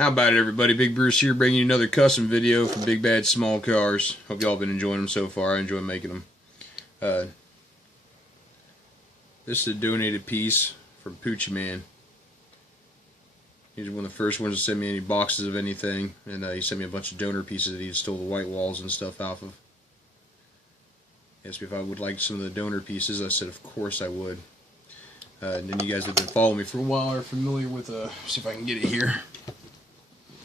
How about it, everybody? Big Bruce here, bringing you another custom video for Big Bad Small Cars. Hope y'all been enjoying them so far. I enjoy making them. This is a donated piece from Poochie Man. He's one of the first ones to send me any boxes of anything, and he sent me a bunch of donor pieces that he stole the white walls and stuff off of. He asked me if I would like some of the donor pieces. I said, of course I would. And then you guys that have been following me for a while are familiar with, see if I can get it here.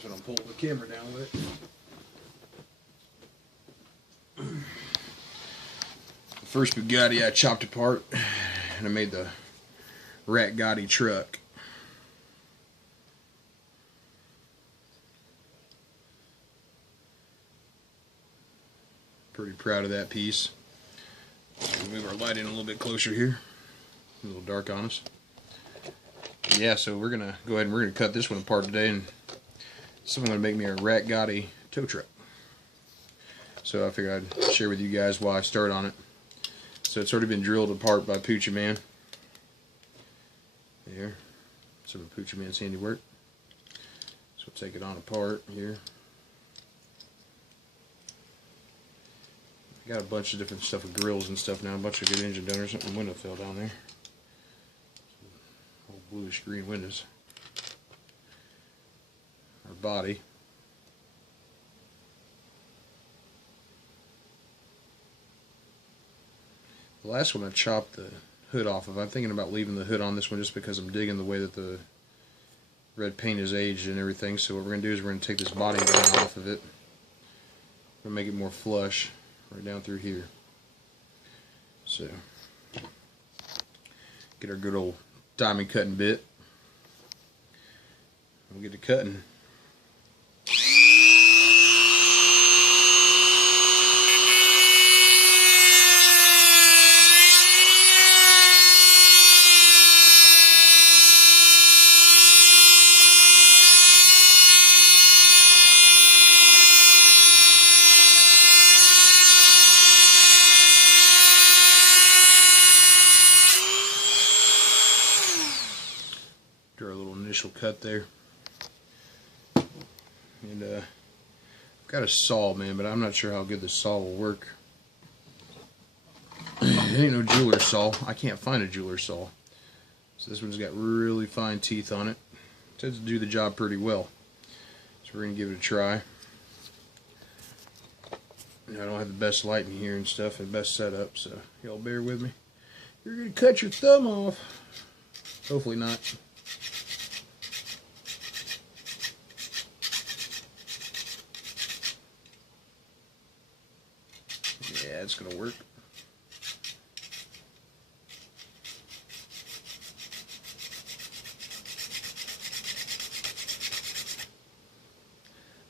So I'll pull the camera down with it. The first Bugatti I chopped apart, and I made the Rat Gotti truck. Pretty proud of that piece. We'll move our light in a little bit closer here. A little dark on us. Yeah, so we're gonna go ahead and we're gonna cut this one apart today, and someone's gonna make me a Rat Gotti tow truck. So I figured I'd share with you guys why I start on it. So it's already been drilled apart by Poochie Man. There, some of Poochie Man's handiwork. So we'll take it on apart here. I got a bunch of different stuff with grills and stuff now, a bunch of good engine donors. Something window fell down there. Old bluish green windows. Our body. The last one I chopped the hood off of. I'm thinking about leaving the hood on this one just because I'm digging the way that the red paint is aged and everything. So what we're going to do is we're going to take this body down off of it. We're going to make it more flush. Right down through here. So, get our good old diamond cutting bit. We'll get to cutting. Draw a little initial cut there. And I've got a saw, man, but I'm not sure how good this saw will work. It ain't no jeweler saw. I can't find a jeweler saw. So this one's got really fine teeth on it. It tends to do the job pretty well. So we're going to give it a try. I don't have the best lighting here and stuff, and the best setup, so y'all bear with me. You're going to cut your thumb off. Hopefully not. Yeah, it's going to work.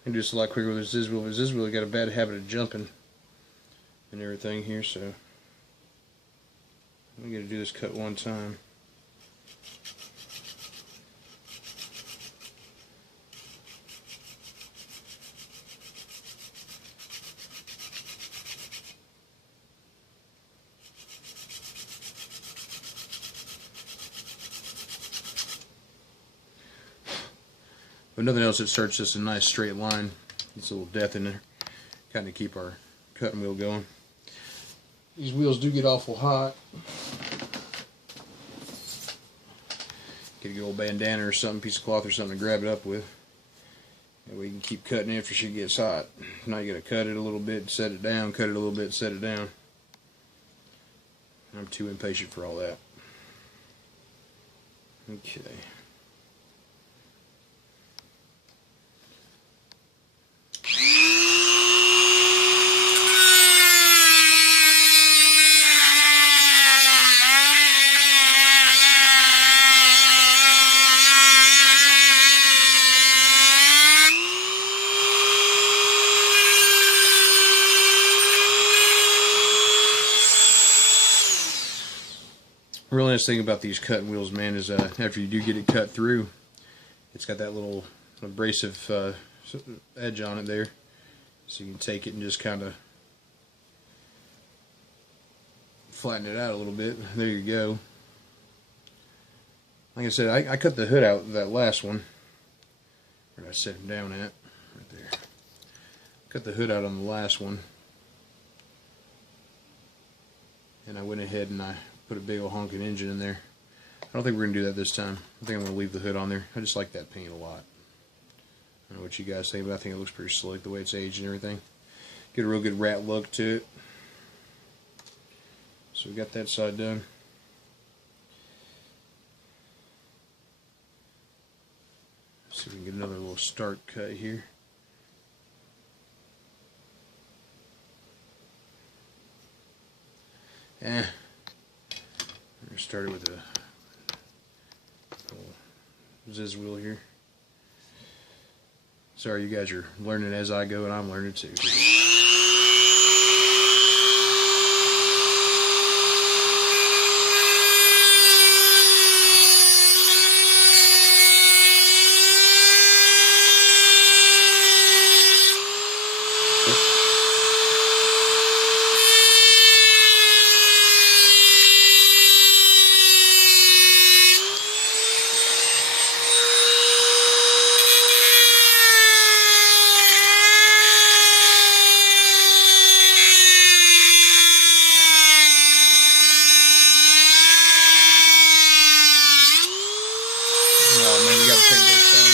I can do this a lot quicker with this wheel. This wheel got a bad habit of jumping and everything here, so I'm going to do this cut one time. But nothing else, it starts just a nice straight line. It's a little depth in there, kind of keep our cutting wheel going. These wheels do get awful hot. Get a good old bandana or something, piece of cloth or something to grab it up with. That way you can keep cutting it after she gets hot. Now you got to cut it a little bit, set it down, cut it a little bit, set it down. I'm too impatient for all that. Okay. The really nice thing about these cutting wheels, man, is after you do get it cut through, it's got that little abrasive edge on it there. So you can take it and just kind of flatten it out a little bit. There you go. Like I said, I cut the hood out of that last one. where did I set him down at? Right there. Cut the hood out on the last one. And I went ahead and I put a big old honking engine in there. I don't think we're going to do that this time. I think I'm going to leave the hood on there. I just like that paint a lot. I don't know what you guys think, but I think it looks pretty slick the way it's aged and everything. Get a real good rat look to it. So we got that side done. Let's see if we can get another little start cut here. I'm going to start it with a little Ziz wheel here. Sorry, you guys are learning as I go, and I'm learning too. Oh man, you got the paint brake down.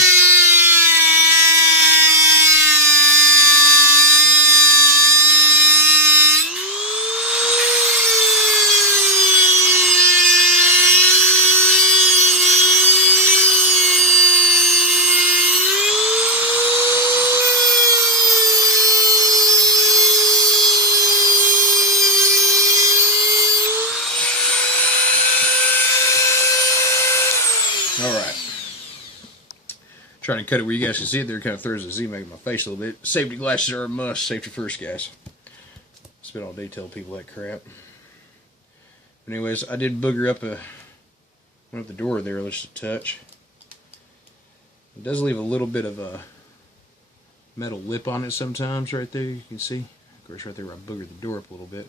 Alright. Trying to cut it where you guys can see it there, kind of throws the Z-Mag in my face a little bit. Safety glasses are a must. Safety first, guys. Spent all day telling people that crap. But anyways, I did booger up went up the door there just a touch. It does leave a little bit of a metal lip on it sometimes right there, you can see. Of course, right there where I boogered the door up a little bit.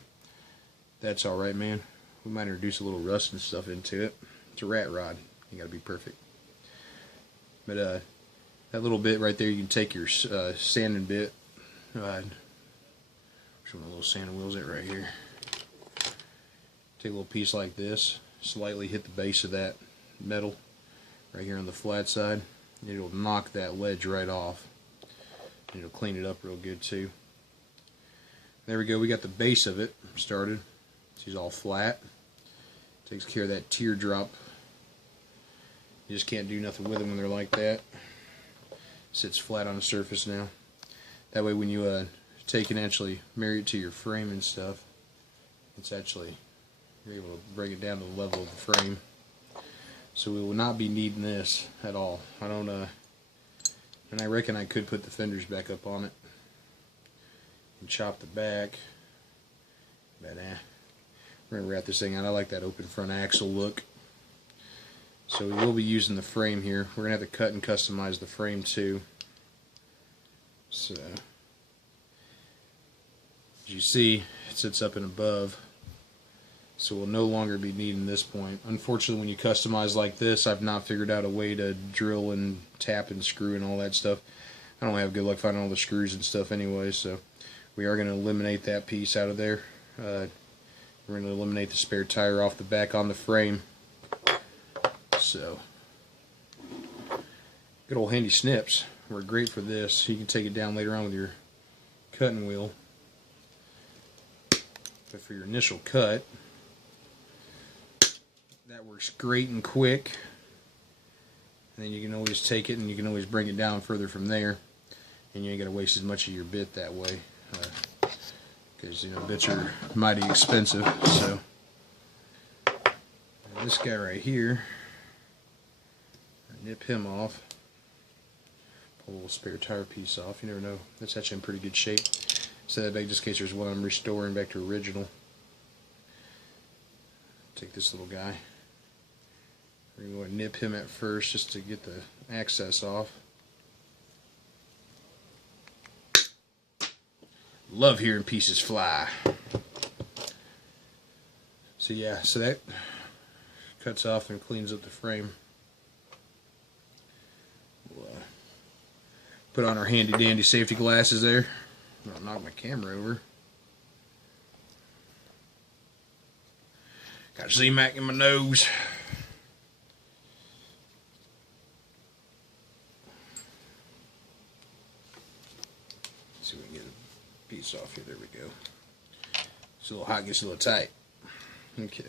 That's alright, man. We might introduce a little rust and stuff into it. It's a rat rod. You gotta be perfect. But that little bit right there, you can take your sanding bit. Show my little sanding wheels at right here. Take a little piece like this, slightly hit the base of that metal right here on the flat side. It'll knock that ledge right off. It'll clean it up real good too. There we go. We got the base of it started. She's all flat. Takes care of that teardrop. You just can't do nothing with them when they're like that. Sits flat on the surface now. That way when you take and actually marry it to your frame and stuff, it's actually, you're able to bring it down to the level of the frame. So we will not be needing this at all. I don't, and I reckon I could put the fenders back up on it and chop the back, but we're going to wrap this thing out. I like that open front axle look. So we will be using the frame here. We're going to have to cut and customize the frame too. So, as you see, it sits up and above. So we'll no longer be needing this point. Unfortunately, when you customize like this, I've not figured out a way to drill and tap and screw and all that stuff. I don't have good luck finding all the screws and stuff anyway, so we are going to eliminate that piece out of there. We're going to eliminate the spare tire off the back on the frame. So, good old handy snips work great for this. You can take it down later on with your cutting wheel. But for your initial cut, that works great and quick. And then you can always take it and you can always bring it down further from there. And you ain't got to waste as much of your bit that way. Because, you know, bits are mighty expensive. So, this guy right here, nip him off. Pull a little spare tire piece off. You never know. That's actually in pretty good shape. Set that back just in case there's one I'm restoring back to original. Take this little guy. We're going to nip him at first just to get the access off. Love hearing pieces fly. So yeah, so that cuts off and cleans up the frame. We'll Put on our handy dandy safety glasses there. I'll knock my camera over. Got Z-Mac in my nose. Let's see if we can get a piece off here. There we go. It's a little hot, gets a little tight. Okay.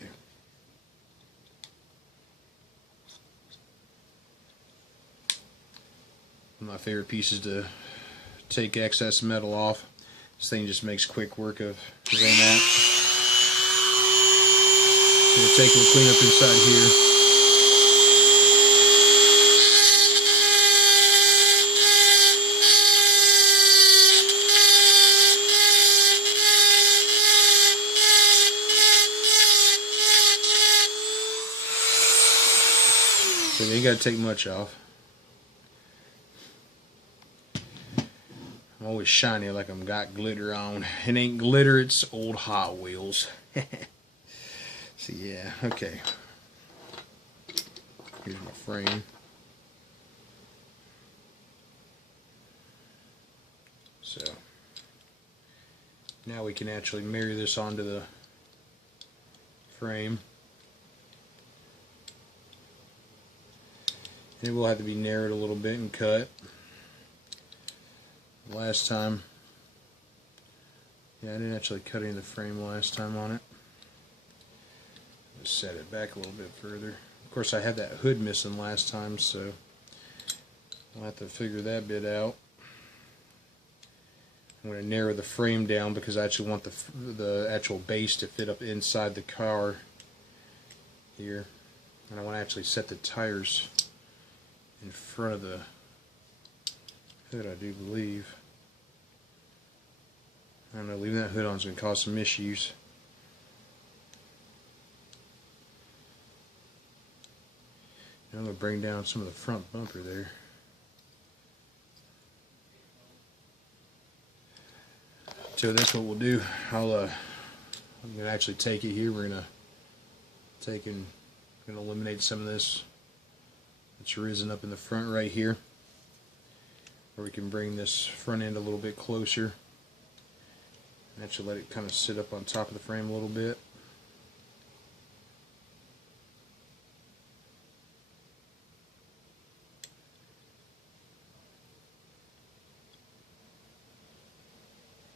One of my favorite pieces to take excess metal off. This thing just makes quick work of Z-Mac. So we'll take a little clean up inside here. So you ain't got to take much off. I'm always shiny like I'm got glitter on. It ain't glitter, it's old Hot Wheels. So yeah, okay. Here's my frame. So now we can actually marry this onto the frame. And it will have to be narrowed a little bit and cut. Last time, yeah, I didn't actually cut any of the frame last time on it. Just set it back a little bit further. Of course, I had that hood missing last time, so I'll have to figure that bit out. I'm going to narrow the frame down because I actually want the actual base to fit up inside the car here. And I want to actually set the tires in front of the hood, I do believe. I don't know, leaving that hood on is going to cause some issues. I'm going to bring down some of the front bumper there. So that's what we'll do. I'm going to actually take it here. We're going to eliminate some of this that's risen up in the front right here. Or we can bring this front end a little bit closer. And actually let it kind of sit up on top of the frame a little bit.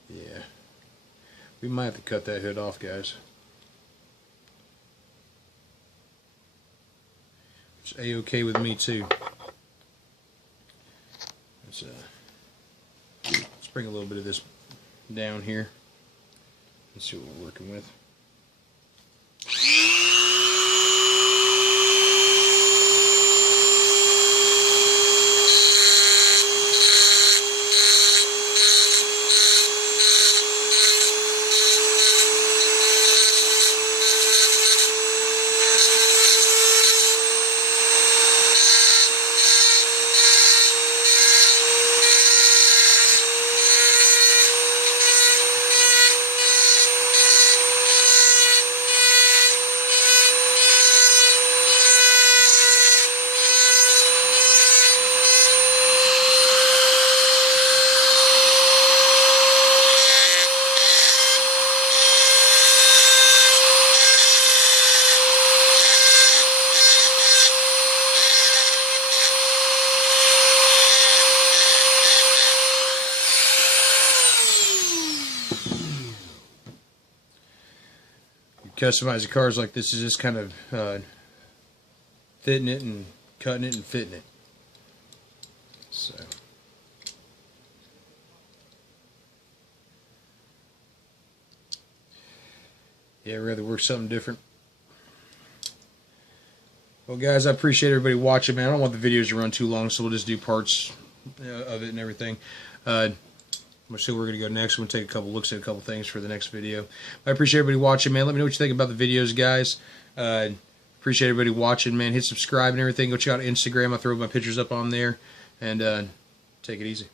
Yeah. We might have to cut that hood off, guys. It's A-okay with me too. Let's bring a little bit of this down here. Let's see what we're working with. Customize the cars like this is just kind of fitting it and cutting it and fitting it. So yeah, I'd rather work something different. Well, guys, I appreciate everybody watching, man. I don't want the videos to run too long, so we'll just do parts of it and everything. I'm going to see where we're going to go next. I'm going to take a couple looks at a couple things for the next video. I appreciate everybody watching, man. Let me know what you think about the videos, guys. Appreciate everybody watching, man. Hit subscribe and everything. Go check out Instagram. I'll throw my pictures up on there. And take it easy.